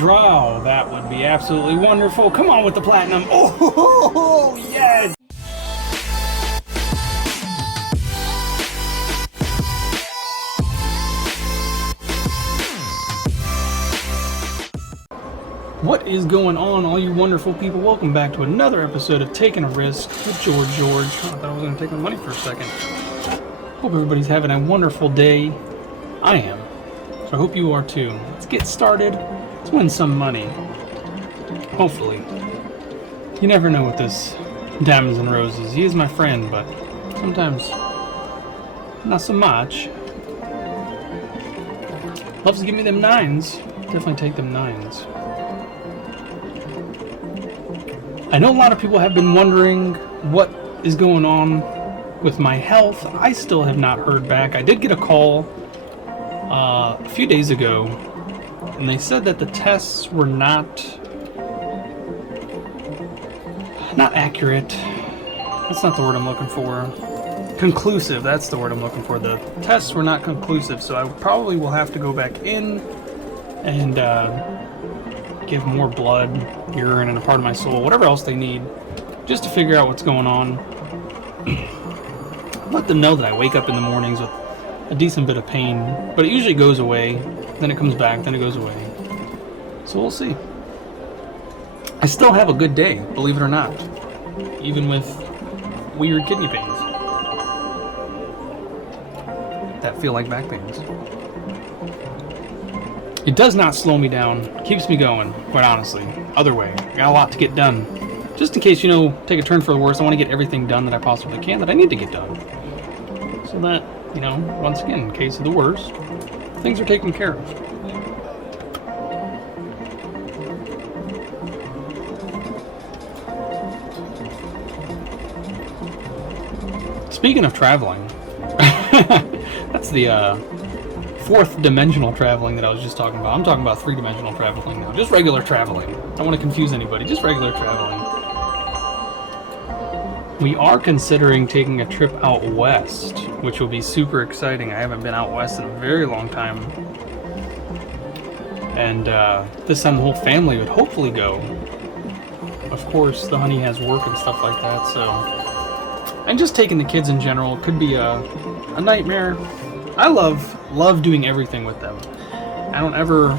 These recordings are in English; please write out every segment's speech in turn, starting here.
George. Wow, that would be absolutely wonderful. Come on with the platinum. Oh, yes. What is going on, all you wonderful people? Welcome back to another episode of Taking a Risk with George. Oh, I thought I was going to take my money for a second. Hope everybody's having a wonderful day. I am. So I hope you are too. Let's get started. Let's win some money. Hopefully. You never know with this Diamonds and Roses. He is my friend, but sometimes not so much. Loves to give me them nines. Definitely take them nines. I know a lot of people have been wondering what is going on with my health. I still have not heard back. I did get a call a few days ago, and they said that the tests were not accurate. That's not the word I'm looking for. Conclusive, that's the word I'm looking for. The tests were not conclusive, so I probably will have to go back in and give more blood, urine, and a part of my soul, whatever else they need, just to figure out what's going on. Let them know that I wake up in the mornings with a decent bit of pain, but it usually goes away, then it comes back, then it goes away. So we'll see. I still have a good day, believe it or not, even with weird kidney pains that feel like back pains. It does not slow me down. It keeps me going, quite honestly. Other way. I got a lot to get done. Just in case, take a turn for the worse, I want to get everything done that I possibly can that I need to get done. So that, once again, in case of the worst, things are taken care of. Speaking of traveling, that's the, fourth dimensional traveling that I was just talking about. I'm talking about three-dimensional traveling now. Just regular traveling. I don't want to confuse anybody. Just regular traveling. We are considering taking a trip out west, which will be super exciting. I haven't been out west in a very long time. And this time the whole family would hopefully go. Of course, the honey has work and stuff like that, so... And just taking the kids in general could be a nightmare. I love doing everything with them. I don't ever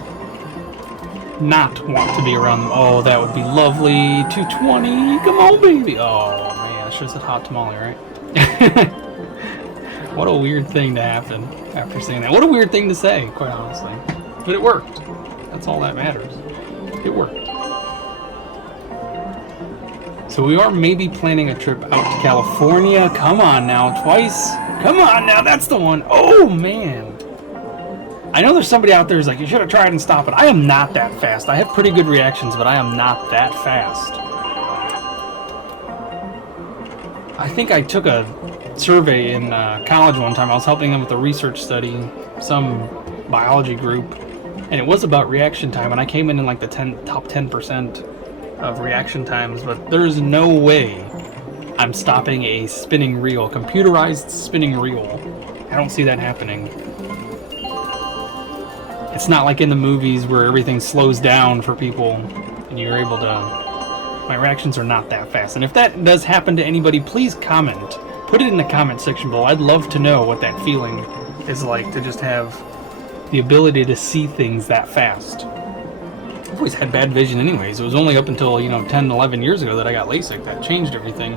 not want to be around them. Oh, that would be lovely. 220, come on, baby. Oh, man, it's just a hot tamale, right? What a weird thing to happen after saying that. What a weird thing to say, quite honestly. But it worked. That's all that matters. It worked. So we are maybe planning a trip out to California. Come on now, twice. Come on now, that's the one. Oh, man. I know there's somebody out there who's like, you should have tried and stopped it. I am not that fast. I have pretty good reactions, but I am not that fast. I think I took a survey in college one time. I was helping them with a research study, some biology group, and it was about reaction time, and I came in like the top 10% of reaction times, but there's no way I'm stopping a spinning reel, computerized spinning reel. I don't see that happening. It's not like in the movies where everything slows down for people and you're able to... My reactions are not that fast. And if that does happen to anybody, please comment. Put it in the comment section below. I'd love to know what that feeling is like, to just have the ability to see things that fast. I've always had bad vision anyways. It was only up until, 10, 11 years ago that I got LASIK. That changed everything.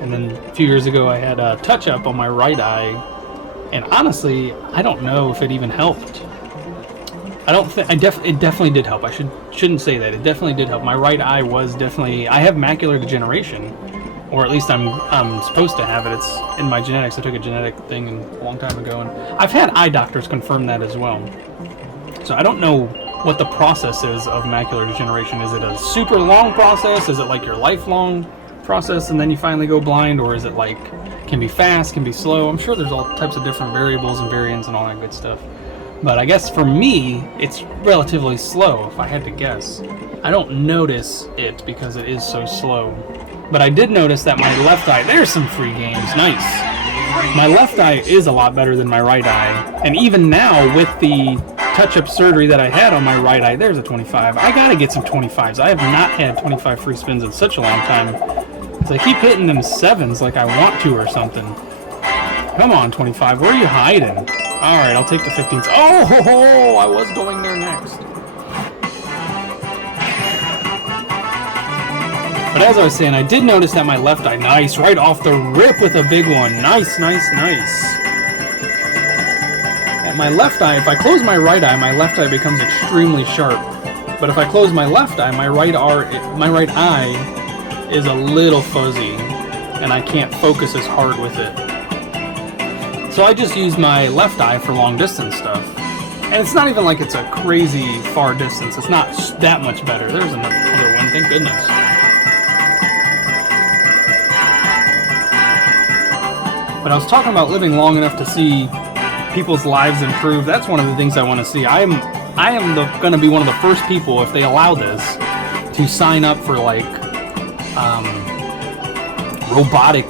And then a few years ago I had a touch-up on my right eye. And honestly, I don't know if it even helped. It definitely did help. I shouldn't say that. It definitely did help. My right eye was definitely... I have macular degeneration. Or at least I'm supposed to have it. It's in my genetics. I took a genetic thing a long time ago. And I've had eye doctors confirm that as well. So I don't know what the process is of macular degeneration. Is it a super long process? Is it like your lifelong process and then you finally go blind? Or is it like, can be fast, can be slow? I'm sure there's all types of different variables and variants and all that good stuff. But I guess for me, it's relatively slow, if I had to guess. I don't notice it because it is so slow. But I did notice that my left eye, there's some free games, nice. My left eye is a lot better than my right eye. And even now, with the touch-up surgery that I had on my right eye. There's a 25. I gotta get some 25s. I have not had 25 free spins in such a long time. Because I keep hitting them 7s like I want to or something. Come on, 25. Where are you hiding? Alright, I'll take the 15s. Oh, ho, ho, I was going there next. But as I was saying, I did notice that my left eye, nice, right off the rip with a big one. Nice, nice, nice. At my left eye, if I close my right eye, my left eye becomes extremely sharp. But if I close my left eye, my right eye is a little fuzzy, and I can't focus as hard with it. So I just use my left eye for long distance stuff. And it's not even like it's a crazy far distance. It's not that much better. There's another one, thank goodness. But I was talking about living long enough to see people's lives improve. That's one of the things I want to see. I am going to be one of the first people, if they allow this, to sign up for like robotic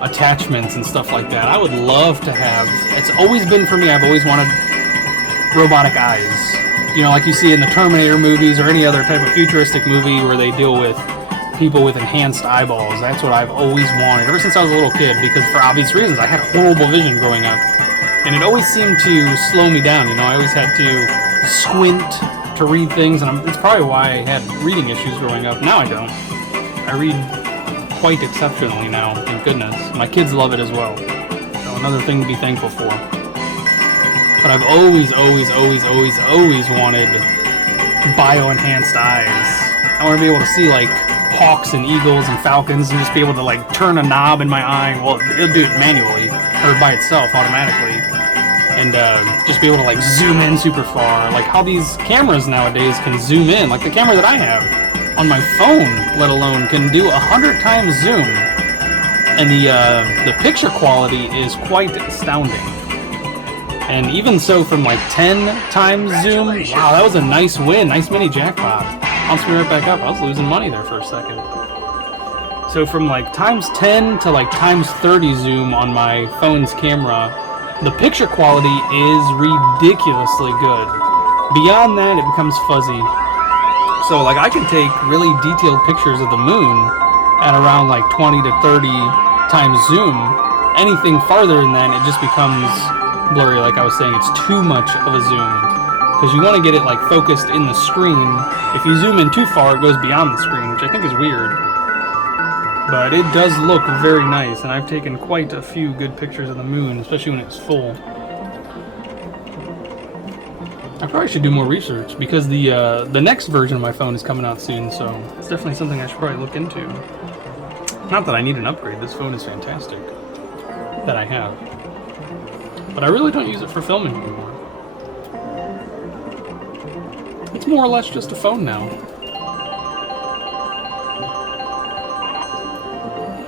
attachments and stuff like that. I would love to have. It's always been for me. I've always wanted robotic eyes. You know, like you see in the Terminator movies or any other type of futuristic movie where they deal with people with enhanced eyeballs. That's what I've always wanted ever since I was a little kid, because for obvious reasons I had horrible vision growing up, and it always seemed to slow me down. You know, I always had to squint to read things, and it's probably why I had reading issues growing up. Now I don't. I read quite exceptionally now, thank goodness. My kids love it as well, so another thing to be thankful for. But I've always wanted bio-enhanced eyes. I want to be able to see like hawks and eagles and falcons and just be able to like turn a knob in my eye. Well, it'll do it manually or by itself automatically, and just be able to like zoom in super far, like how these cameras nowadays can zoom in. Like the camera that I have on my phone, let alone, can do 100 times zoom, and the picture quality is quite astounding. And even so, from like 10 times zoom, wow, that was a nice win, nice mini jackpot. Bounced me right back up. I was losing money there for a second. So from like times 10 to like times 30 zoom on my phone's camera, the picture quality is ridiculously good. Beyond that, it becomes fuzzy. So like I can take really detailed pictures of the moon at around like 20 to 30 times zoom. Anything farther than that, it just becomes blurry. Like I was saying, it's too much of a zoom. Because you want to get it like focused in the screen. If you zoom in too far, it goes beyond the screen, which I think is weird. But it does look very nice, and I've taken quite a few good pictures of the moon, especially when it's full. I probably should do more research, because the next version of my phone is coming out soon, so it's definitely something I should probably look into. Not that I need an upgrade, this phone is fantastic that I have. But I really don't use it for filming anymore. It's more or less just a phone now.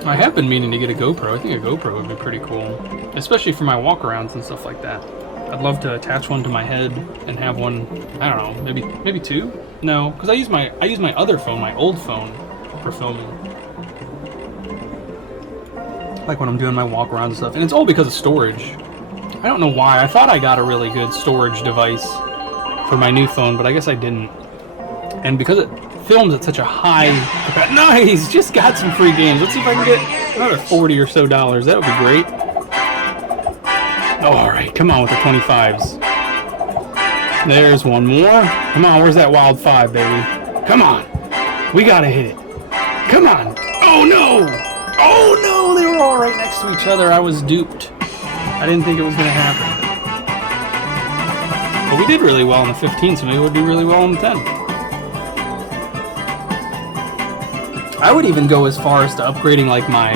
I have been meaning to get a GoPro. I think a GoPro would be pretty cool, especially for my walkarounds and stuff like that. I'd love to attach one to my head and have one. I don't know, maybe two. No, because I use my other phone, my old phone, for filming. Like when I'm doing my walkarounds and stuff, and it's all because of storage. I don't know why. I thought I got a really good storage device for my new phone, but I guess I didn't. And because it films at such a high... Nice! Just got some free games. Let's see if I can get another $40 or so. That would be great. Oh, alright, come on with the 25s. There's one more. Come on, where's that wild 5, baby? Come on! We gotta hit it. Come on! Oh no! Oh no! They were all right next to each other. I was duped. I didn't think it was gonna happen. But we did really well on the 15, so maybe we'll do really well on the 10. I would even go as far as to upgrading like my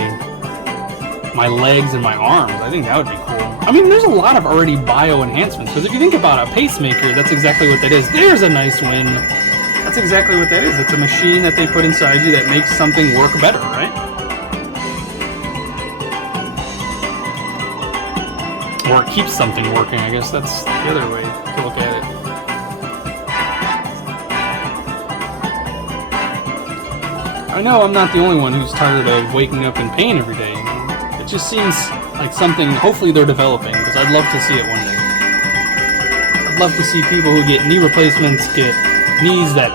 legs and my arms. I think that would be cool. I mean, there's a lot of already bio enhancements, because if you think about a pacemaker, that's exactly what that is. There's a nice win. That's exactly what that is. It's a machine that they put inside you that makes something work better, right? Or it keeps something working, I guess that's the other way to look at it. I know I'm not the only one who's tired of waking up in pain every day. It just seems like something, hopefully they're developing, because I'd love to see it one day. I'd love to see people who get knee replacements get knees that,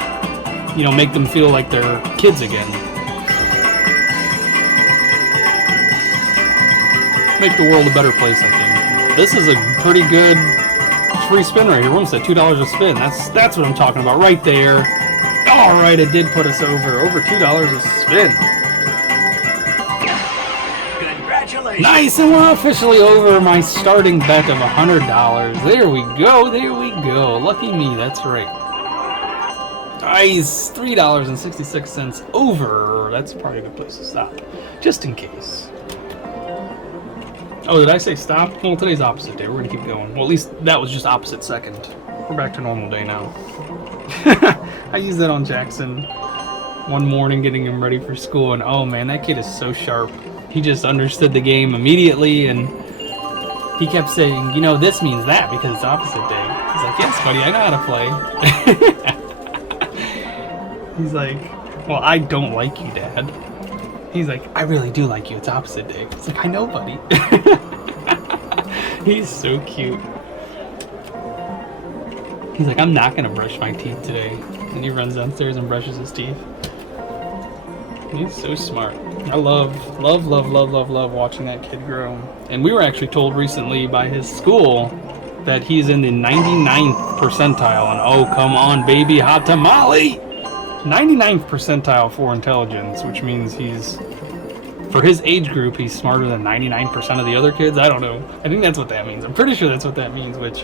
you know, make them feel like they're kids again. Make the world a better place, I think. This is a pretty good free spin right here. We're almost at $2 a spin. That's what I'm talking about right there. All right, it did put us over $2 a spin. Congratulations. Nice, and we're officially over my starting bet of $100. There we go, there we go. Lucky me, that's right. Nice, $3.66 over. That's probably a good place to stop, just in case. Oh, did I say stop? Well, today's opposite day. We're going to keep going. Well, at least that was just opposite second. We're back to normal day now. I used that on Jackson one morning getting him ready for school, and oh man, that kid is so sharp. He just understood the game immediately, and he kept saying, you know, this means that because it's opposite day. He's like, yes, buddy, I know how to play. He's like, well, I don't like you, Dad. He's like, I really do like you. It's opposite day. It's like, I know, buddy. He's so cute. He's like, I'm not going to brush my teeth today. And he runs downstairs and brushes his teeth. He's so smart. I love watching that kid grow. And we were actually told recently by his school that he's in the 99th percentile. And oh, come on, baby, hot tamale! 99th percentile for intelligence, which means he's, for his age group, he's smarter than 99% of the other kids. I don't know. I think that's what that means. I'm pretty sure that's what that means, which,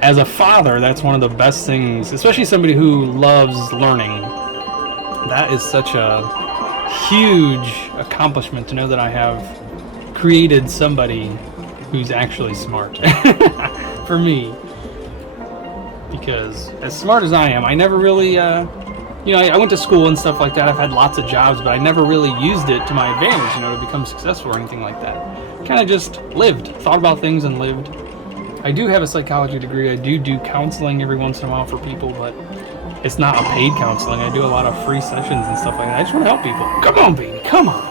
as a father, that's one of the best things, especially somebody who loves learning. That is such a huge accomplishment to know that I have created somebody who's actually smart. For me. Because as smart as I am, I never really, you know, I went to school and stuff like that. I've had lots of jobs, but I never really used it to my advantage, you know, to become successful or anything like that. Kind of just lived, thought about things and lived. I do have a psychology degree. I do counseling every once in a while for people, but it's not a paid counseling. I do a lot of free sessions and stuff like that. I just want to help people. Come on, baby, come on.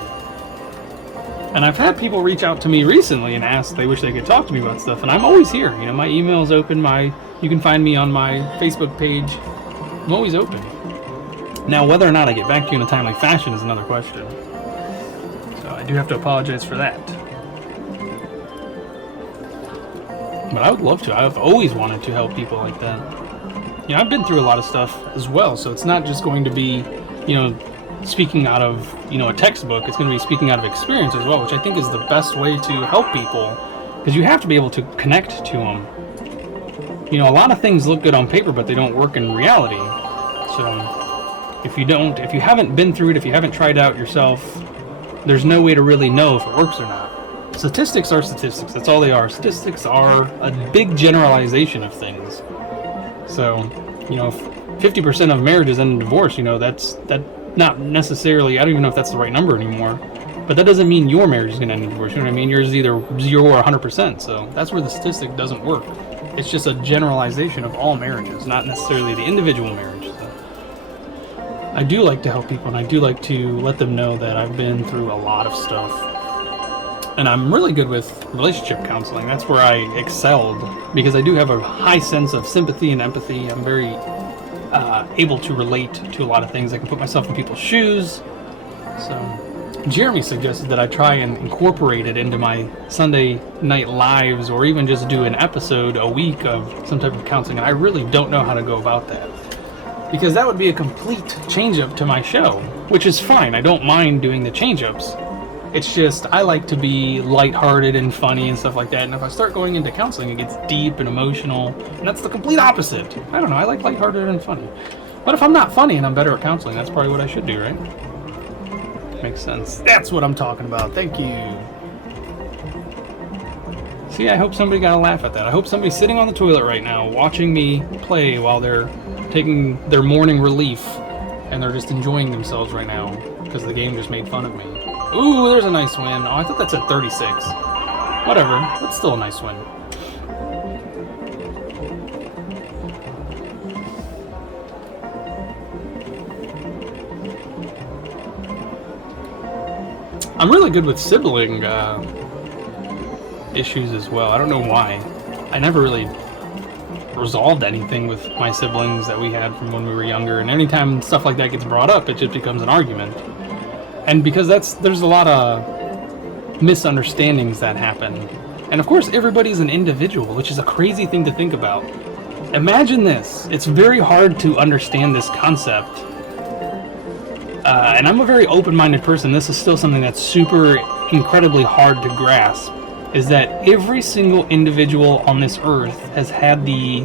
And I've had people reach out to me recently and ask they wish they could talk to me about stuff, and I'm always here. You know, my email is open. You can find me on my Facebook page. I'm always open. Now, whether or not I get back to you in a timely fashion is another question. So I do have to apologize for that. But I would love to. I've always wanted to help people like that. You know, I've been through a lot of stuff as well, so it's not just going to be, you know, speaking out of, you know, a textbook. It's going to be speaking out of experience as well, which I think is the best way to help people, because you have to be able to connect to them. You know, a lot of things look good on paper, but they don't work in reality. So if you haven't been through it, if you haven't tried it out yourself, there's no way to really know if it works or not. Statistics are statistics. That's all they are. Statistics are a big generalization of things. So, you know, if 50% of marriages end in divorce, you know, that's not necessarily, I don't even know if that's the right number anymore, but that doesn't mean your marriage is going to end in divorce. You know what I mean? Yours is either 0 or 100%. So that's where the statistic doesn't work. It's just a generalization of all marriages, not necessarily the individual marriage. So I do like to help people, and I do like to let them know that I've been through a lot of stuff. And I'm really good with relationship counseling. That's where I excelled, because I do have a high sense of sympathy and empathy. I'm very able to relate to a lot of things. I can put myself in people's shoes. So Jeremy suggested that I try and incorporate it into my Sunday night lives, or even just do an episode a week of some type of counseling. And I really don't know how to go about that, because that would be a complete change-up to my show, which is fine. I don't mind doing the change-ups. It's just, I like to be lighthearted and funny and stuff like that. And if I start going into counseling, it gets deep and emotional. And that's the complete opposite. I don't know, I like lighthearted and funny. But if I'm not funny and I'm better at counseling, that's probably what I should do, right? Makes sense. That's what I'm talking about. Thank you. See, I hope somebody got a laugh at that. I hope somebody's sitting on the toilet right now watching me play while they're taking their morning relief, and they're just enjoying themselves right now because the game just made fun of me. Ooh, there's a nice win. Oh, I thought that said 36. Whatever, that's still a nice win. I'm really good with sibling issues as well. I don't know why. I never really resolved anything with my siblings that we had from when we were younger, and anytime stuff like that gets brought up, it just becomes an argument. And because there's a lot of misunderstandings that happen. And of course, everybody's an individual, which is a crazy thing to think about. Imagine this. It's very hard to understand this concept. And I'm a very open-minded person. This is still something that's super incredibly hard to grasp, is that every single individual on this earth has had the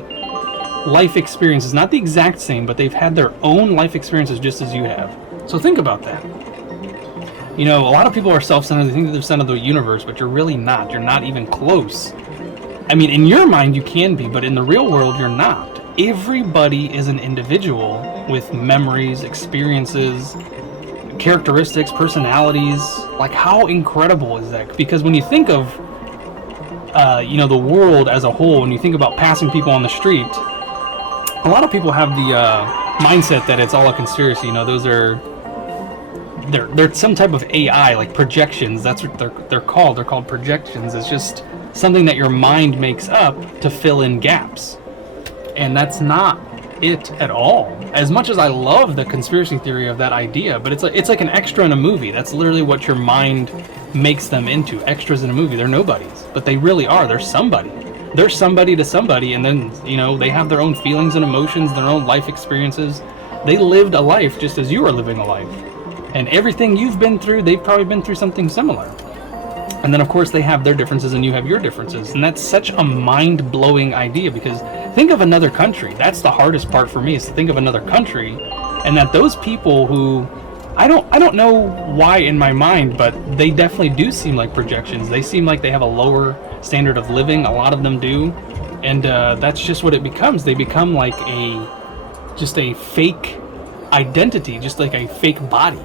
life experiences, not the exact same, but they've had their own life experiences just as you have. So think about that. You know, a lot of people are self-centered. They think that they're center of the universe, but you're really not. You're not even close. I mean, in your mind you can be, but in the real world you're not. Everybody is an individual with memories, experiences, characteristics, personalities. Like, how incredible is that? Because when you think of, you know, the world as a whole, when you think about passing people on the street, a lot of people have the mindset that it's all a conspiracy. You know, those are they're some type of AI, like projections. That's what they're called. They're called projections. It's just something that your mind makes up to fill in gaps, and that's not it at all. As much as I love the conspiracy theory of that idea, but it's like an extra in a movie. That's literally what your mind makes them into. Extras in a movie. They're nobodies, but they really are. They're somebody. They're somebody to somebody, and then, you know, they have their own feelings and emotions, their own life experiences. They lived a life just as you are living a life. And everything you've been through, they've probably been through something similar. And then, of course, they have their differences and you have your differences. And that's such a mind-blowing idea, because think of another country. That's the hardest part for me, is to think of another country, and that those people who, I don't know why in my mind, but they definitely do seem like projections. They seem like they have a lower standard of living. A lot of them do. And that's just what it becomes. They become like just a fake identity, just like a fake body.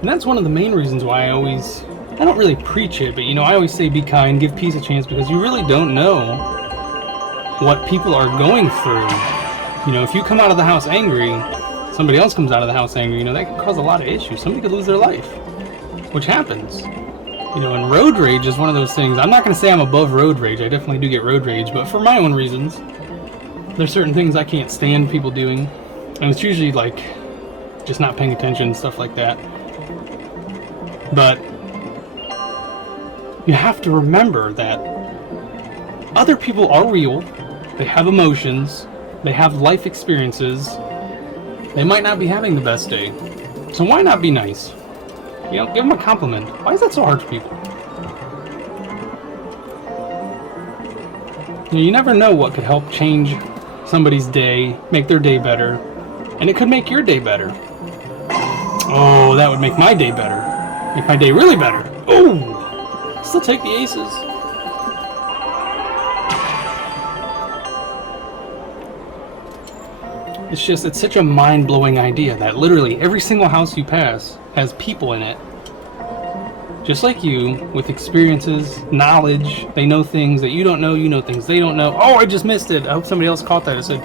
And that's one of the main reasons why I don't really preach it, but, you know, I always say be kind, give peace a chance, because you really don't know what people are going through. You know, if you come out of the house angry, somebody else comes out of the house angry, you know, that can cause a lot of issues. Somebody could lose their life, which happens. You know, and road rage is one of those things. I'm not going to say I'm above road rage. I definitely do get road rage, but for my own reasons. There's certain things I can't stand people doing, and it's usually like just not paying attention, stuff like that. But you have to remember that other people are real. They have emotions. They have life experiences. They might not be having the best day. So why not be nice? You know, give them a compliment. Why is that so hard for people? You know, you never know what could help change somebody's day, make their day better, and it could make your day better. Oh, that would make my day better. Make my day really better. Oh, still take the aces. It's such a mind-blowing idea that literally every single house you pass has people in it, just like you, with experiences, knowledge. They know things that you don't know, you know things they don't know. Oh, I just missed it. I hope somebody else caught that. It said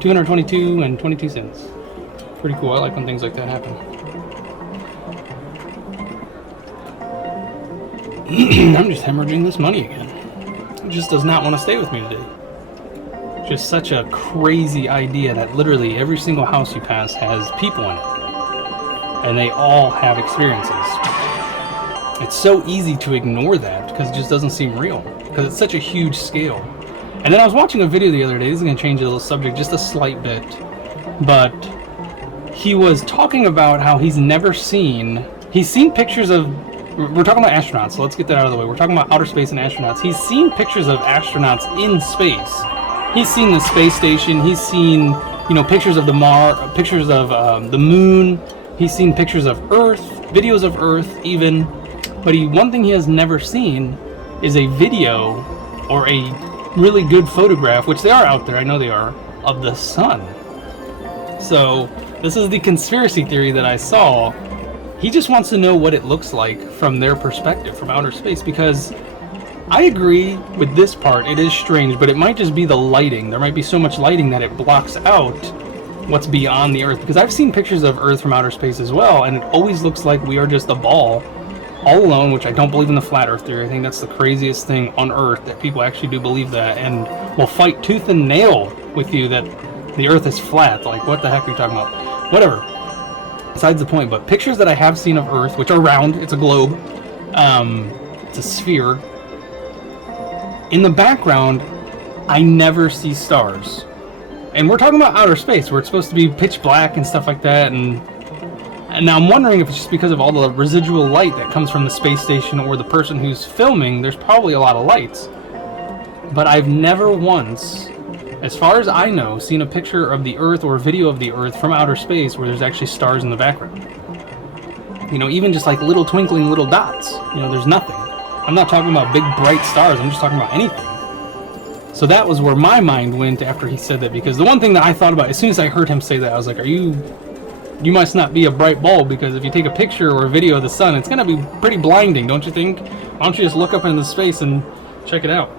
222 and 22 cents. Pretty cool. I like when things like that happen. I'm just hemorrhaging this money again. It just does not want to stay with me today. Just such a crazy idea that literally every single house you pass has people in it. And they all have experiences. It's so easy to ignore that because it just doesn't seem real. Because it's such a huge scale. And then I was watching a video the other day. This is going to change the subject just a slight bit. But he was talking about how he's seen pictures of, we're talking about astronauts, so let's get that out of the way. We're talking about outer space and astronauts. He's seen pictures of astronauts in space. He's seen the space station. He's seen, you know, pictures of pictures of the moon. He's seen pictures of Earth, videos of Earth even. But one thing he has never seen is a video or a really good photograph, which they are out there, I know they are, of the sun. So this is the conspiracy theory that I saw. He just wants to know what it looks like from their perspective, from outer space, because I agree with this part. It is strange, but it might just be the lighting. There might be so much lighting that it blocks out what's beyond the Earth. Because I've seen pictures of Earth from outer space as well, and it always looks like we are just a ball all alone, which I don't believe in the flat earth theory. I think that's the craziest thing on earth, that people actually do believe that, and will fight tooth and nail with you that the earth is flat. Like, what the heck are you talking about? Whatever. Besides the point, but pictures that I have seen of earth, which are round, it's a globe, it's a sphere. In the background, I never see stars. And we're talking about outer space, where it's supposed to be pitch black and stuff like that, and now I'm wondering if it's just because of all the residual light that comes from the space station or the person who's filming. There's probably a lot of lights. But I've never once, as far as I know, seen a picture of the Earth or a video of the Earth from outer space where there's actually stars in the background. You know, even just like little twinkling little dots. You know, there's nothing. I'm not talking about big bright stars, I'm just talking about anything. So that was where my mind went after he said that, because the one thing that I thought about as soon as I heard him say that, I was like, you must not be a bright bulb, because if you take a picture or a video of the sun, it's going to be pretty blinding, don't you think? Why don't you just look up into space and check it out?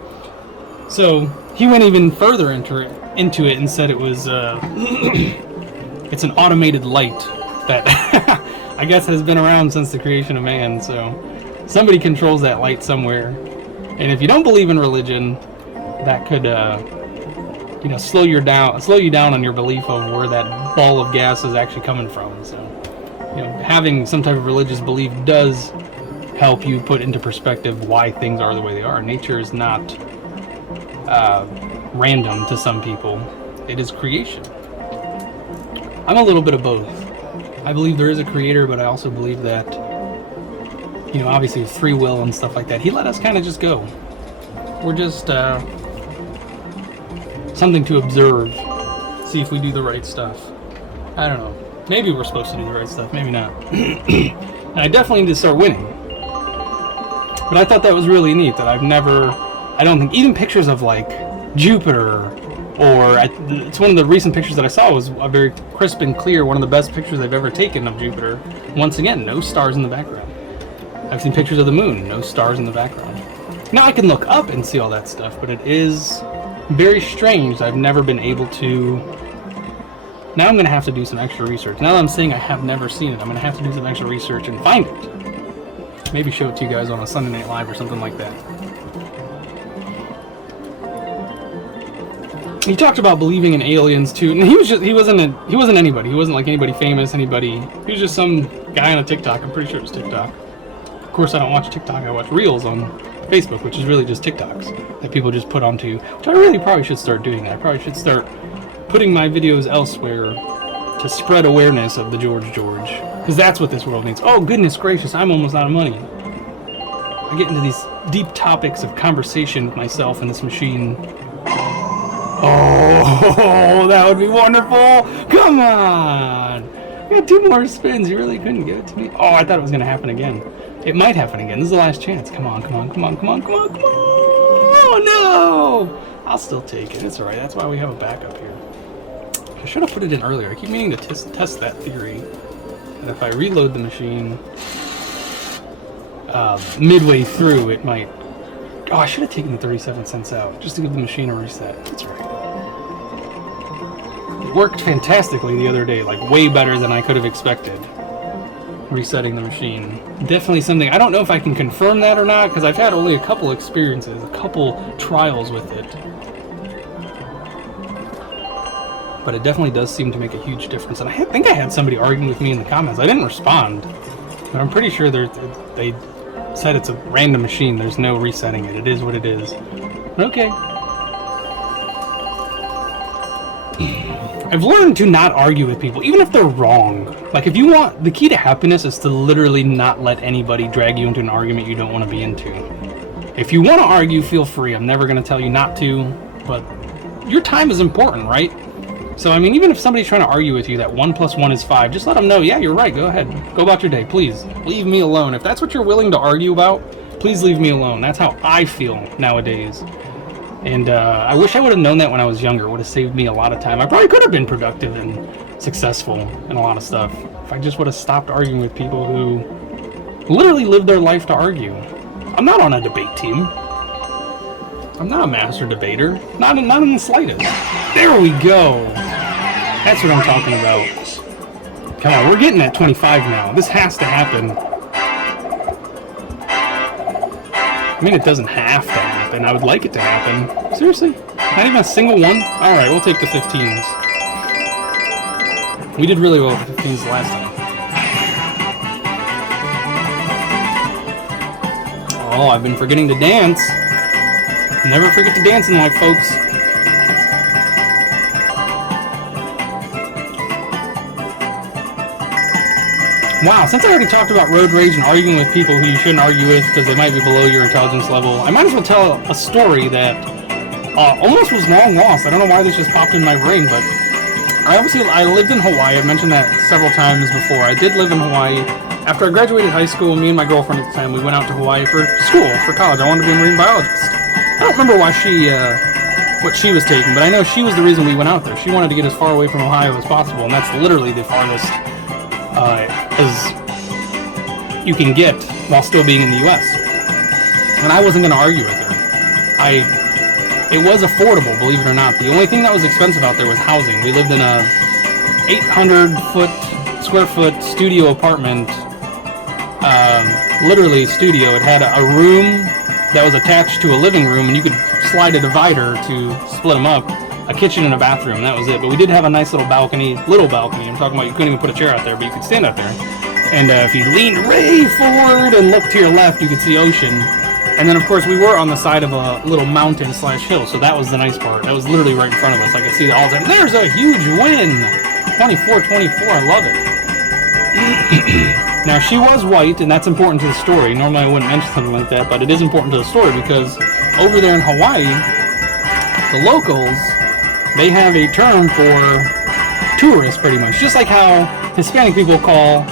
So he went even further into it and said it was it's an automated light that I guess has been around since the creation of man. So somebody controls that light somewhere, and if you don't believe in religion, that could you know, slow you down on your belief of where that ball of gas is actually coming from. So, you know, having some type of religious belief does help you put into perspective why things are the way they are. Nature is not random to some people. It is creation. I'm a little bit of both. I believe there is a creator, but I also believe that, you know, obviously free will and stuff like that. He let us kind of just go. We're just something to observe, see if we do the right stuff. I don't know. Maybe we're supposed to do the right stuff, maybe not. And I definitely need to start winning. But I thought that was really neat, that I don't think, even pictures of like Jupiter, or it's one of the recent pictures that I saw was a very crisp and clear, one of the best pictures I've ever taken of Jupiter. Once again, no stars in the background. I've seen pictures of the moon, no stars in the background. Now I can look up and see all that stuff, but it is very strange. I've never been able to. Now I'm going to have to do some extra research. Now that I'm saying I have never seen it, I'm going to have to do some extra research and find it. Maybe show it to you guys on a Sunday Night Live or something like that. He talked about believing in aliens too, and he wasn't anybody. He wasn't like anybody famous, he was just some guy on a TikTok. I'm pretty sure it was TikTok. Of course, I don't watch TikTok. I watch Reels on Facebook, which is really just TikToks that people just put onto, which I really probably should start doing. I probably should start putting my videos elsewhere to spread awareness of the George, because that's what this world needs. Oh, goodness gracious, I'm almost out of money. I get into these deep topics of conversation with myself and this machine. Oh, that would be wonderful. Come on. I got 2 more spins. You really couldn't give it to me? Oh, I thought it was going to happen again. It might happen again. This is the last chance. Come on, come on, come on, come on, come on, come on. Oh, no. I'll still take it. It's all right. That's why we have a backup here. I should have put it in earlier. I keep meaning to test that theory. And if I reload the machine midway through, it might... Oh, I should have taken the 37 cents out just to give the machine a reset. That's right. It worked fantastically the other day, like way better than I could have expected. Resetting the machine. Definitely something, I don't know if I can confirm that or not, because I've had only a couple experiences, a couple trials with it. But it definitely does seem to make a huge difference. And I think I had somebody arguing with me in the comments. I didn't respond, but I'm pretty sure they said it's a random machine. There's no resetting it. It is what it is. Okay. I've learned to not argue with people, even if they're wrong. Like, if you want, the key to happiness is to literally not let anybody drag you into an argument you don't want to be into. If you want to argue, feel free. I'm never going to tell you not to, but your time is important, right? So, I mean, even if somebody's trying to argue with you that 1 + 1 is 5, just let them know, yeah, you're right, go ahead. Go about your day, please. Leave me alone. If that's what you're willing to argue about, please leave me alone. That's how I feel nowadays. And I wish I would have known that when I was younger. It would have saved me a lot of time. I probably could have been productive and successful in a lot of stuff if I just would have stopped arguing with people who literally live their life to argue. I'm not on a debate team. I'm not a master debater. Not in the slightest. There we go. That's what I'm talking about. Come on, we're getting at 25 now. This has to happen. I mean, it doesn't have to happen. I would like it to happen. Seriously? Not even a single one? Alright, we'll take the 15s. We did really well with the 15s last time. Oh, I've been forgetting to dance. Never forget to dance in life, folks. Wow, since I already talked about road rage and arguing with people who you shouldn't argue with because they might be below your intelligence level, I might as well tell a story that almost was long lost. I don't know why this just popped in my brain, but I lived in Hawaii. I've mentioned that several times before. I did live in Hawaii. After I graduated high school, me and my girlfriend at the time, we went out to Hawaii for school, for college. I wanted to be a marine biologist. I don't remember why what she was taking, but I know she was the reason we went out there. She wanted to get as far away from Ohio as possible, and that's literally the farthest as you can get while still being in the U.S. And I wasn't going to argue with her. It was affordable, believe it or not. The only thing that was expensive out there was housing. We lived in a 800 square foot studio apartment, literally studio. It had a room that was attached to a living room, and you could slide a divider to split them up. A kitchen and a bathroom, that was it. But we did have a nice little balcony. I'm talking about you couldn't even put a chair out there, but you could stand out there. And if you leaned way forward and looked to your left, you could see ocean. And then, of course, we were on the side of a little mountain / hill, so that was the nice part. That was literally right in front of us. I could see it all the time. There's a huge win! 24-24, I love it. Now, she was white, and that's important to the story. Normally, I wouldn't mention something like that, but it is important to the story because over there in Hawaii, the locals, they have a term for tourists, pretty much. Just like how Hispanic people call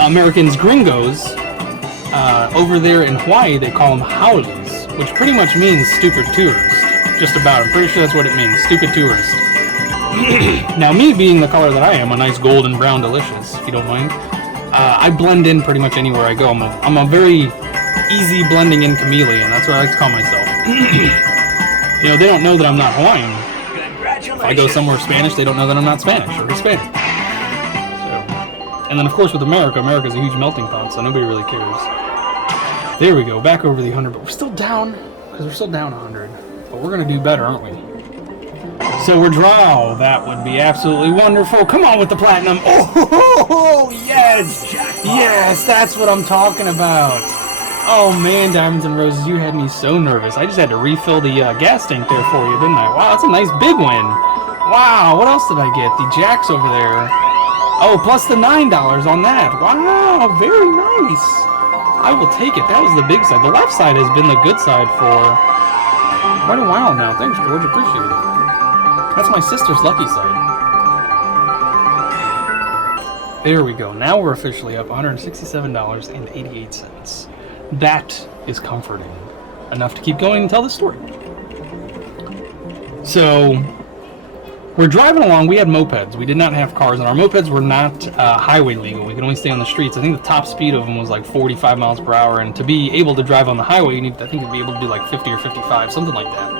Americans gringos, over there in Hawaii, they call them haoles, which pretty much means stupid tourist. Just about. I'm pretty sure that's what it means, stupid tourist. Now, me being the color that I am, a nice golden brown delicious, if you don't mind, I blend in pretty much anywhere I go. I'm a very easy blending in chameleon. That's what I like to call myself. You know, they don't know that I'm not Hawaiian. If I go somewhere Spanish, they don't know that I'm not Spanish or Hispanic. So, and then, of course, with America's a huge melting pot, so nobody really cares. There we go, back over the 100, but we're still down, because we're still down 100. But we're going to do better, aren't we? So we're draw. That would be absolutely wonderful. Come on with the platinum. Oh, yes! Yes, that's what I'm talking about. Oh man, Diamonds and Roses, you had me so nervous. I just had to refill the gas tank there for you, didn't I? Wow, that's a nice big win. Wow, what else did I get? The jacks over there. Oh, plus the $9 on that. Wow, very nice. I will take it. That was the big side. The left side has been the good side for quite a while now. Thanks, George. Appreciate it. That's my sister's lucky side. There we go. Now we're officially up $167.88. That is comforting enough to keep going and tell this story. So, we're driving along. We had mopeds. We did not have cars, and our mopeds were not highway legal. We could only stay on the streets. I think the top speed of them was like 45 miles per hour, and to be able to drive on the highway, you need, I think, to be able to do like 50 or 55, something like that.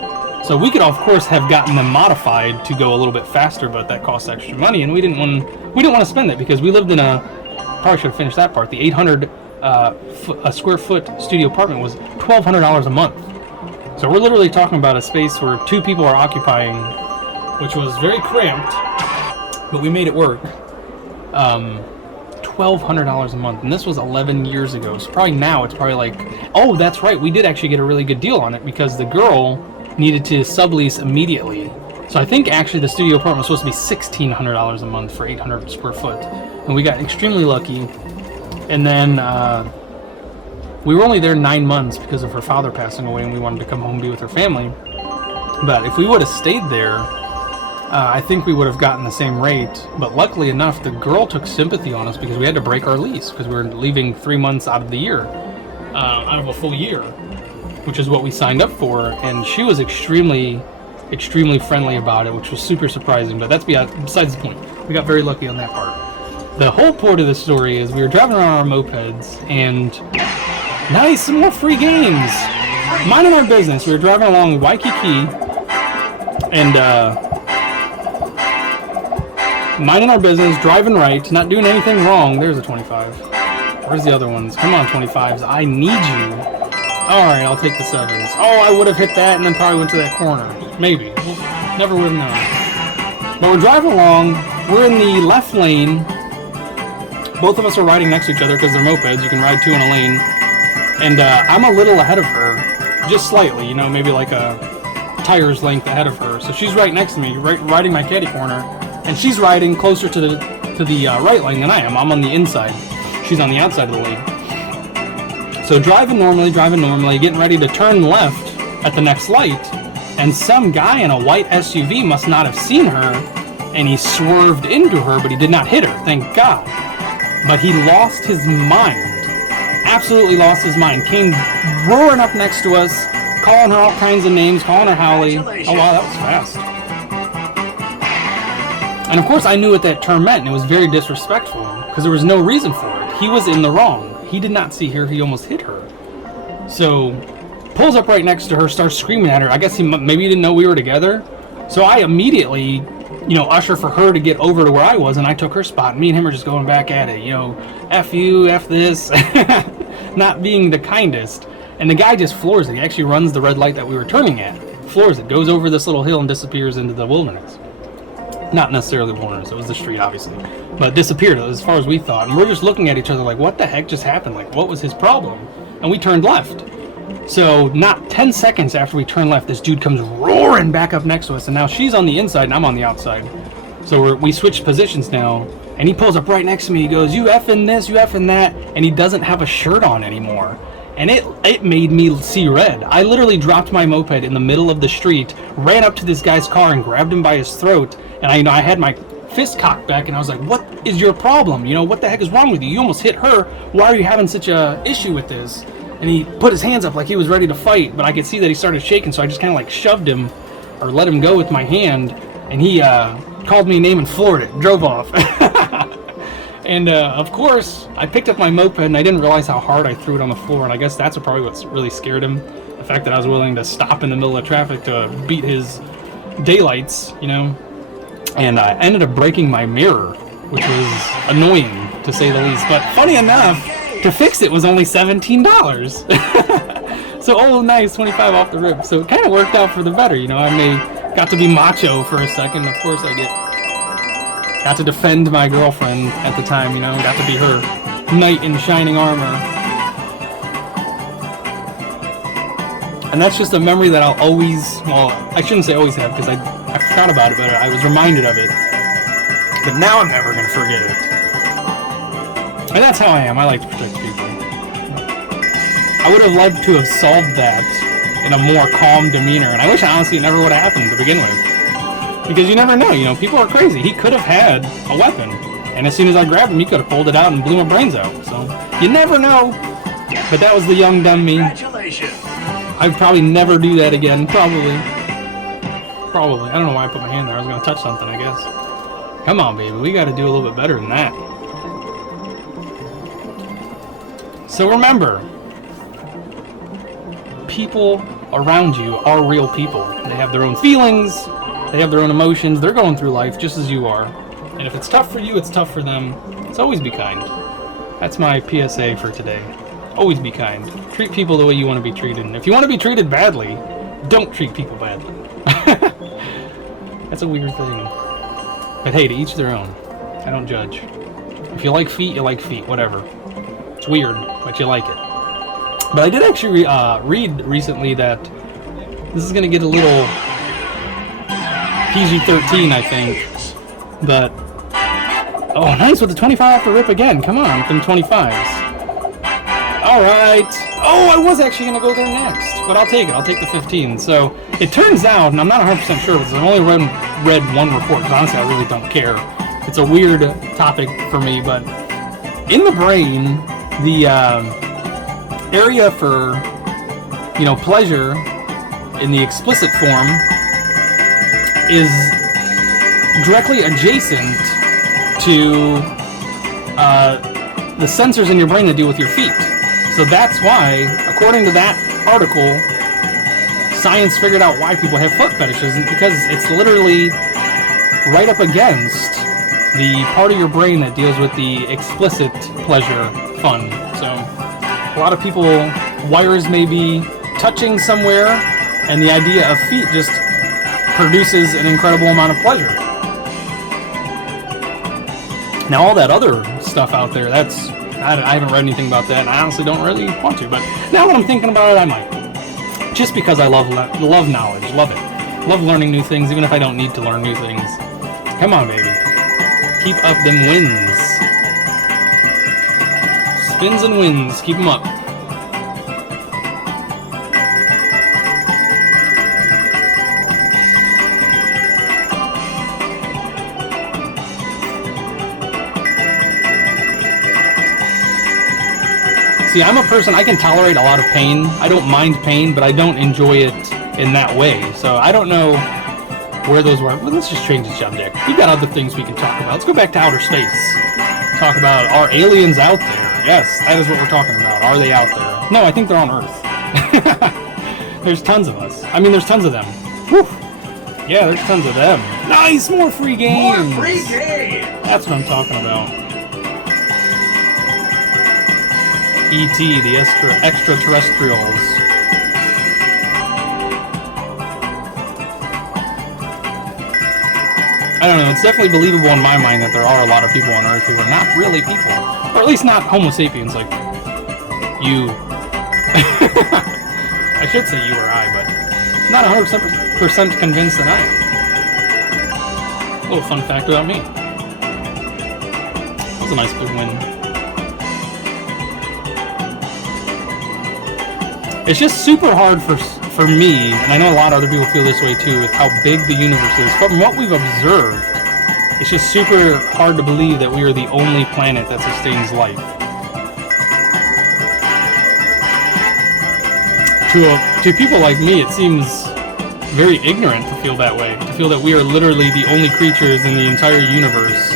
So we could, of course, have gotten them modified to go a little bit faster, but that costs extra money, and we didn't want to spend it because we lived in probably should have finished that part. The 800 a square foot studio apartment was $1,200 a month. So we're literally talking about a space where two people are occupying, which was very cramped, but we made it work. $1,200 a month, and this was 11 years ago. So probably now it's probably like, oh, that's right, we did actually get a really good deal on it because the girl needed to sublease immediately. So I think actually the studio apartment was supposed to be $1,600 a month for 800 square foot, and we got extremely lucky. And then we were only there 9 months because of her father passing away, and we wanted to come home and be with her family. But if we would have stayed there, I think we would have gotten the same rate. But luckily enough, the girl took sympathy on us because we had to break our lease because we were leaving 3 months out of the year, out of a full year, which is what we signed up for. And she was extremely friendly about it, which was super surprising. But that's besides the point. We got very lucky on that part. The whole point of the story is we were driving around our mopeds, and nice, some more free games. Minding our business, we were driving along Waikiki, and minding our business, driving right, not doing anything wrong. There's a 25. Where's the other ones? Come on, 25s. I need you. Alright, I'll take the 7s. Oh, I would have hit that and then probably went to that corner. Maybe. Never would have known. But we're driving along. We're in the left lane. Both of us are riding next to each other because they're mopeds. You can ride 2 in a lane. And I'm a little ahead of her. Just slightly, you know, maybe like a tire's length ahead of her. So she's right next to me, riding my caddy corner. And she's riding closer to the right lane than I am. I'm on the inside. She's on the outside of the lane. So driving normally, getting ready to turn left at the next light, and some guy in a white SUV must not have seen her, and he swerved into her, but he did not hit her, thank God. But he lost his mind. Absolutely lost his mind. Came roaring up next to us, calling her all kinds of names, calling her Howley. Oh wow, that was fast. And of course I knew what that term meant, and it was very disrespectful, because there was no reason for it. He was in the wrong. He did not see her, he almost hit her. So, pulls up right next to her, starts screaming at her. I guess maybe he didn't know we were together. So I immediately, you know, usher for her to get over to where I was, and I took her spot. Me and him are just going back at it, you know, F you, F this. Not being the kindest. And the guy just floors it. He actually runs the red light that we were turning at. Floors it, goes over this little hill and disappears into the wilderness. Not necessarily wilderness, it was the street, obviously. But disappeared as far as we thought. And we're just looking at each other like, what the heck just happened? Like, what was his problem? And we turned left. So, not 10 seconds after we turned left, this dude comes roaring back up next to us. And now she's on the inside and I'm on the outside. So we switched positions now. And he pulls up right next to me. He goes, you effing this, you effing that. And he doesn't have a shirt on anymore. And it made me see red. I literally dropped my moped in the middle of the street, ran up to this guy's car and grabbed him by his throat. And I had my fist cocked back and I was like, what is your problem? You know, what the heck is wrong with you? You almost hit her. Why are you having such a issue with this? And he put his hands up like he was ready to fight, but I could see that he started shaking, so I just kind of like shoved him or let him go with my hand. And he called me a name and floored it, drove off. And of course, I picked up my moped and I didn't realize how hard I threw it on the floor. And I guess that's probably what's really scared him. The fact that I was willing to stop in the middle of traffic to beat his daylights, you know. And I ended up breaking my mirror, which was annoying to say the least. But funny enough, to fix it was only $17. So, oh nice, 25 off the rip. So it kind of worked out for the better, you know. I got to be macho for a second. Of course I got to defend my girlfriend at the time, you know. Got to be her knight in shining armor. And that's just a memory that I'll always, well, I shouldn't say always have, because I forgot about it, but I was reminded of it. But now I'm never going to forget it. And that's how I am. I like to protect people. I would have liked to have solved that in a more calm demeanor, and I wish honestly it never would have happened to begin with. Because you never know, you know, people are crazy. He could have had a weapon, and as soon as I grabbed him, he could have pulled it out and blew my brains out. So, you never know. But that was the young, dumb me. Congratulations. I'd probably never do that again, probably. I don't know why I put my hand there. I was going to touch something, I guess. Come on, baby. We got to do a little bit better than that. So remember, people around you are real people. They have their own feelings. They have their own emotions. They're going through life just as you are. And if it's tough for you, it's tough for them. So always be kind. That's my PSA for today. Always be kind. Treat people the way you want to be treated. And if you want to be treated badly, don't treat people badly. That's a weird thing. But hey, to each their own. I don't judge. If you like feet, you like feet. Whatever. It's weird, but you like it. But I did actually read recently that this is going to get a little PG-13, I think. But, oh, nice with the 25 off the rip again. Come on, with them 25s. Alright. Oh, I was actually going to go there next. But I'll take it. I'll take the 15. So, it turns out, and I'm not 100% sure, because I've only read one report, because honestly I really don't care. It's a weird topic for me, but in the brain, the area for, you know, pleasure in the explicit form is directly adjacent to the sensors in your brain that deal with your feet. So that's why, according to that article, science figured out why people have foot fetishes, because it's literally right up against the part of your brain that deals with the explicit pleasure fun. So a lot of people wires may be touching somewhere, and the idea of feet just produces an incredible amount of pleasure. Now, all that other stuff out there, I haven't read anything about that, and I honestly don't really want to, but now that I'm thinking about it, I might. Just because I love knowledge, love it. Love learning new things, even if I don't need to learn new things. Come on, baby. Keep up them wins. Spins and wins, keep them up. See, I'm a person, I can tolerate a lot of pain. I don't mind pain, but I don't enjoy it in that way. So I don't know where those were. Well, let's just change the subject. We've got other things we can talk about. Let's go back to outer space. Talk about, are aliens out there? Yes, that is what we're talking about. Are they out there? No, I think they're on Earth. There's tons of us. I mean, there's tons of them. Whew. Yeah, there's tons of them. Nice, more free games. More free games. That's what I'm talking about. E.T., the extraterrestrials. I don't know, it's definitely believable in my mind that there are a lot of people on Earth who are not really people. Or at least not Homo sapiens like you. I should say you or I, but not 100% convinced that I am. A little fun fact about me. That was a nice big win. It's just super hard for me, and I know a lot of other people feel this way too, with how big the universe is. But from what we've observed, it's just super hard to believe that we are the only planet that sustains life. To people like me, it seems very ignorant to feel that way, to feel that we are literally the only creatures in the entire universe.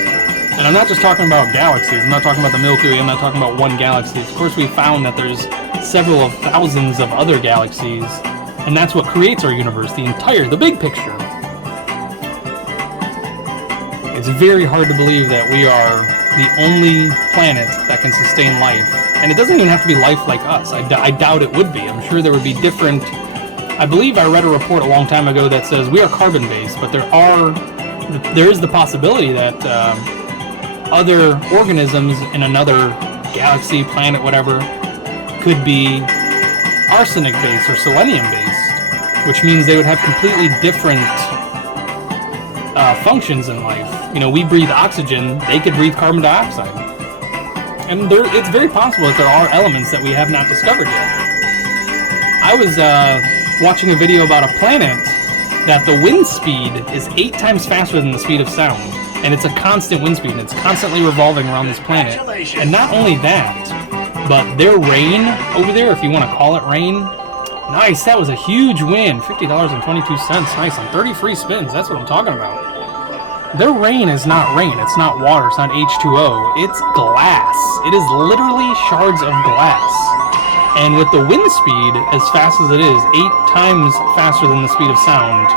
And I'm not just talking about galaxies, I'm not talking about the Milky Way, I'm not talking about one galaxy. Of course, we found that there's several of thousands of other galaxies, and that's what creates our universe, the big picture. It's very hard to believe that we are the only planet that can sustain life. And it doesn't even have to be life like us. I doubt it would be. I'm sure there would be different... I believe I read a report a long time ago that says we are carbon-based, but there is the possibility that other organisms in another galaxy, planet, whatever, could be arsenic-based or selenium-based, which means they would have completely different functions in life. You know, we breathe oxygen, they could breathe carbon dioxide. And it's very possible that there are elements that we have not discovered yet. I was watching a video about a planet that the wind speed is 8 times faster than the speed of sound. And it's a constant wind speed, and it's constantly revolving around this planet. And not only that, but their rain over there, if you want to call it rain, nice, that was a huge win. $50.22, nice, on 30 free spins, that's what I'm talking about. Their rain is not rain, it's not water, it's not H2O, it's glass. It is literally shards of glass. And with the wind speed as fast as it is, 8 times faster than the speed of sound,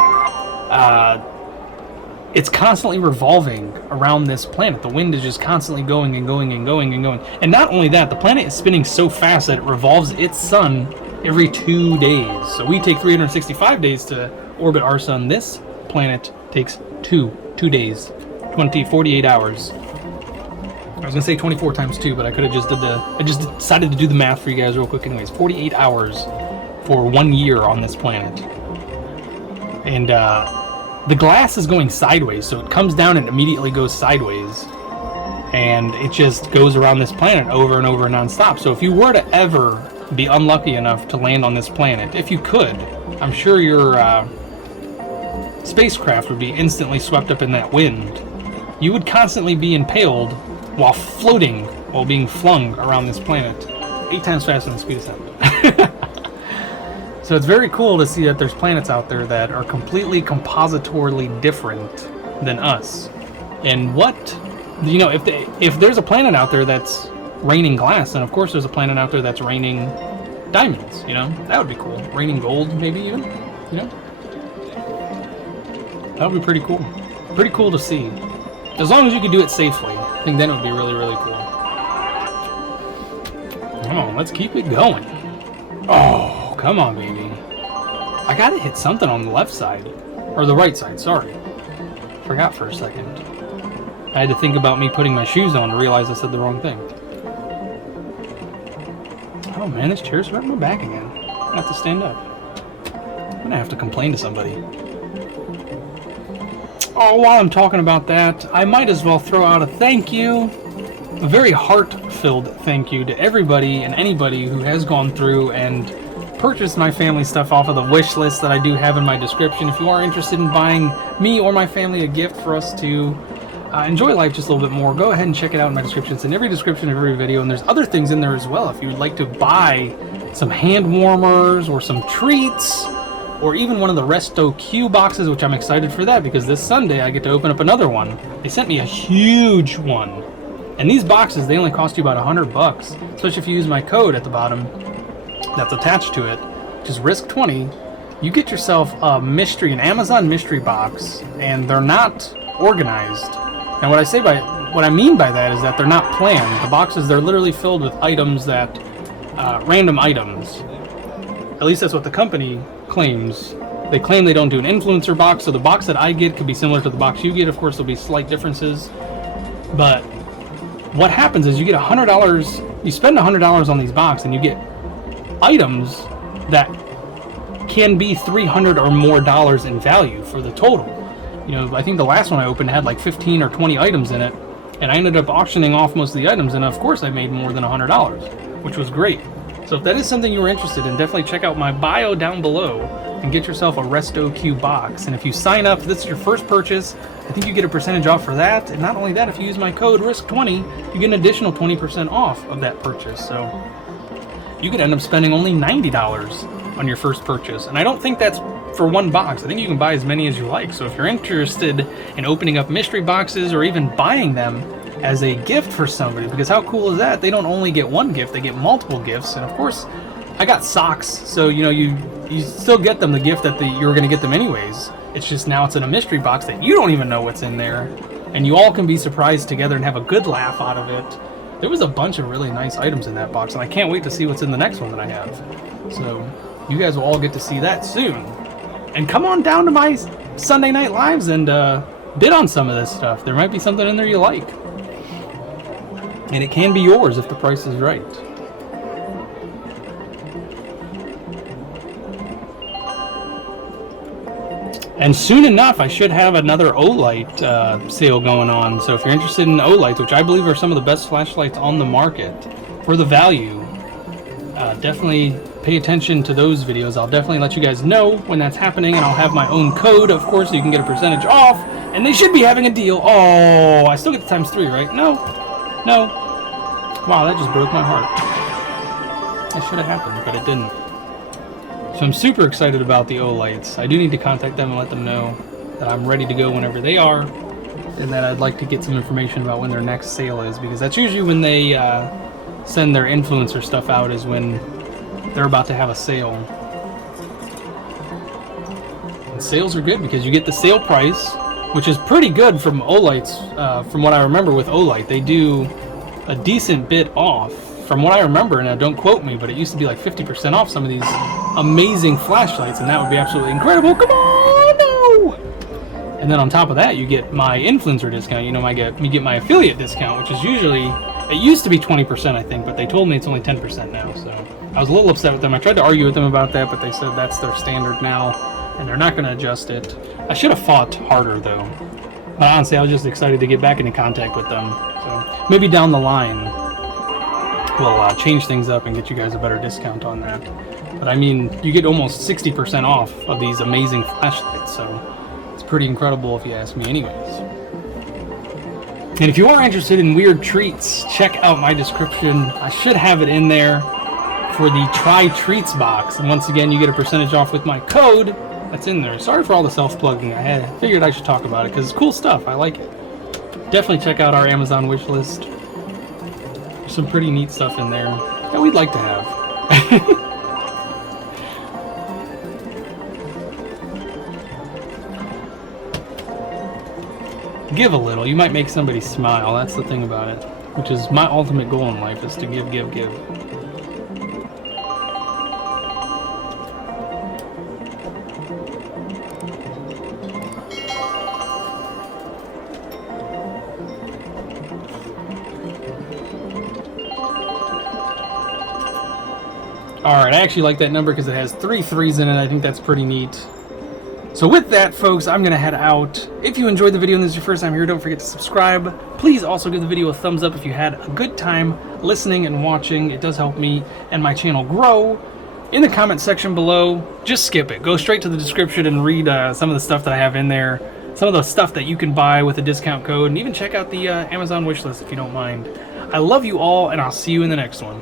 it's constantly revolving around this planet. The wind is just constantly going and going and going and going. And not only that, the planet is spinning so fast that it revolves its sun every 2 days. So we take 365 days to orbit our sun. This planet takes 2 days, 48 hours. I was gonna say 24 times 2, but I could have just I just decided to do the math for you guys real quick anyways. 48 hours for 1 year on this planet. And the glass is going sideways, so it comes down and immediately goes sideways. And it just goes around this planet over and over non-stop. So if you were to ever be unlucky enough to land on this planet, if you could, I'm sure your spacecraft would be instantly swept up in that wind. You would constantly be impaled while floating, while being flung around this planet 8 times faster than the speed of sound. So it's very cool to see that there's planets out there that are completely compositorily different than us. And what, you know, if there's a planet out there that's raining glass, then of course there's a planet out there that's raining diamonds, you know? That would be cool. Raining gold, maybe even, you know? That would be pretty cool. Pretty cool to see. As long as you could do it safely, I think then it would be really, really cool. Come on, let's keep it going. Oh, come on, baby. I gotta hit something on the left side. Or the right side, sorry. Forgot for a second. I had to think about me putting my shoes on to realize I said the wrong thing. Oh man, this chair's hurting my back again. I have to stand up. I'm gonna have to complain to somebody. Oh, while I'm talking about that, I might as well throw out a thank you. A very heart-filled thank you to everybody and anybody who has gone through and purchased my family stuff off of the wish list that I do have in my description. If you are interested in buying me or my family a gift for us to enjoy life just a little bit more, go ahead and check it out in my description. It's in every description of every video, and there's other things in there as well. If you would like to buy some hand warmers or some treats, or even one of the RESTOQ boxes, which I'm excited for that because this Sunday I get to open up another one. They sent me a huge one. And these boxes, they only cost you about $100, especially if you use my code at the bottom that's attached to it, which is RISK20. You get yourself a mystery, an Amazon mystery box, and they're not organized. And what I mean by that is that they're not planned. The boxes, they're literally filled with items that, random items. At least that's what the company claims. They claim they don't do an influencer box, so the box that I get could be similar to the box you get. Of course, there'll be slight differences, but what happens is you get $100, you spend $100 on these boxes, and you get items that can be $300 or more in value for the total. You know, I think the last one I opened had like 15 or 20 items in it, and I ended up auctioning off most of the items, and of course I made more than $100, which was great. So if that is something you were interested in, definitely check out my bio down below and get yourself a RESTOQ box. And if you sign up, if this is your first purchase, I think you get a percentage off for that. And not only that, if you use my code RISK20, you get an additional 20% off of that purchase. So you could end up spending only $90 on your first purchase. And I don't think that's for one box. I think you can buy as many as you like. So if you're interested in opening up mystery boxes or even buying them as a gift for somebody, because how cool is that? They don't only get one gift, they get multiple gifts. And of course, I got socks, so you know, you still get them the gift that you were going to get them anyways. It's just now it's in a mystery box that you don't even know what's in there, and you all can be surprised together and have a good laugh out of it. There was a bunch of really nice items in that box, and I can't wait to see what's in the next one that I have. So you guys will all get to see that soon. And come on down to my Sunday Night Lives and bid on some of this stuff. There might be something in there you like. And it can be yours if the price is right. And soon enough, I should have another Olight sale going on. So if you're interested in Olights, which I believe are some of the best flashlights on the market for the value, definitely pay attention to those videos. I'll definitely let you guys know when that's happening, and I'll have my own code, of course, so you can get a percentage off. And they should be having a deal. Oh, I still get the ×3, right? No. Wow, that just broke my heart. That should have happened, but it didn't. So I'm super excited about the Olights. I do need to contact them and let them know that I'm ready to go whenever they are, and that I'd like to get some information about when their next sale is, because that's usually when they send their influencer stuff out, is when they're about to have a sale. And sales are good because you get the sale price, which is pretty good from Olights. From what I remember with Olight, they do a decent bit off, from what I remember. Now don't quote me, but it used to be like 50% off some of these amazing flashlights, and that would be absolutely incredible. Come on, no! And then on top of that, you get my influencer discount. You know, you get my affiliate discount, which is usually, it used to be 20%, I think, but they told me it's only 10% now. So I was a little upset with them. I tried to argue with them about that, but they said that's their standard now, and they're not going to adjust it. I should have fought harder, though. But honestly, I was just excited to get back into contact with them. So maybe down the line, we'll change things up and get you guys a better discount on that. But I mean, you get almost 60% off of these amazing flashlights, so it's pretty incredible if you ask me anyways. And if you are interested in weird treats, check out my description. I should have it in there for the Try Treats box. And once again, you get a percentage off with my code that's in there. Sorry for all the self-plugging. I figured I should talk about it because it's cool stuff. I like it. Definitely check out our Amazon wish list. There's some pretty neat stuff in there that we'd like to have. Give a little. You might make somebody smile. That's the thing about it. Which is my ultimate goal in life, is to give. Alright, I actually like that number because it has 3 3s in it. I think that's pretty neat. So with that, folks, I'm going to head out. If you enjoyed the video and this is your first time here, don't forget to subscribe. Please also give the video a thumbs up if you had a good time listening and watching. It does help me and my channel grow. In the comment section below, just skip it. Go straight to the description and read some of the stuff that I have in there. Some of the stuff that you can buy with a discount code. And even check out the Amazon wishlist if you don't mind. I love you all, and I'll see you in the next one.